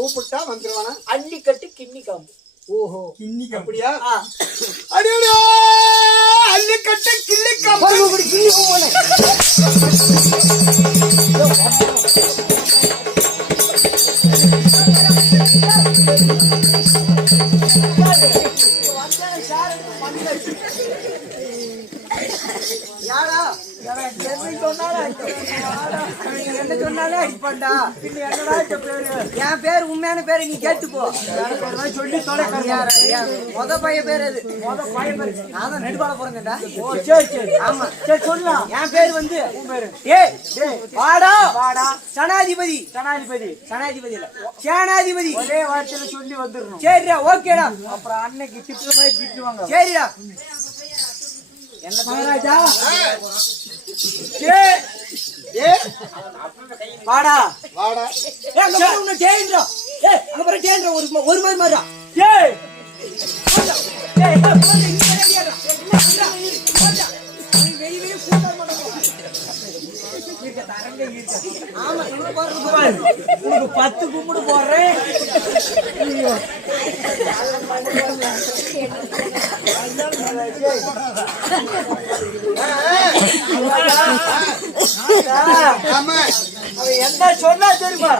கூப்பிட்டா வந்துருவானா? அள்ளி கட்டு கிண்ணி காம்பு. ஓஹோ, கிண்ணி அப்படியா? அடியோ அள்ளி கட்டு கிள்ளி காம்பு கிண்ணி போன யாரா என்ன சொன்னாலே அடிப்பான்டா. என் பேரு உண்மையான பேரு நீ கேட்டுப்போ. சொல்லி மொத பையன் பேரு அது. நான் தான் நெடுபால போறேன்டா. சரி சரி ஆமா சரி சொல்லலாம். என் பேரு வந்து ஏய் வாடா வாடா சனாதிபதி. ஜனாதிபதி சனாதிபதி இல்ல சேனாதிபதி. ஒரே வார்த்தையில சொல்லி வந்துடணும். சரிடா, ஓகேடா. அப்புறம் அன்னைக்கு திட்டுற மாதிரி திட்டுவாங்க. சரிடா. என்ன மகாராஜா? வாடா வாடா அங்க பாரு உன்னை டேன்றா. அங்க பாரு டேன்றா. ஒரு மாதிரி மாதிரிடா. ஏய் ஆமா உனக்கு 10 கும்பிடு போடுறேன். என்ன சொன்னா தெரியுமா?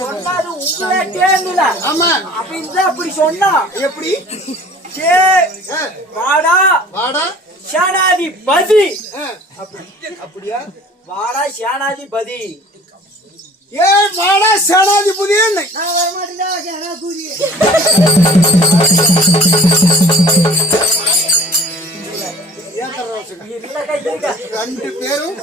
சொன்னாரு உங்களே கேளுல. ஆமா அப்படின்னு அப்படி சொன்னா எப்படி? வாடா வாடா சேனாதிபதி. அப்படியா? வாடா சேனாதிபதி. ஏன் வாடா சேனாதிபதி? நான் வர மாட்டேன்டா சேனாதிபதி. ரெண்டு பேரும்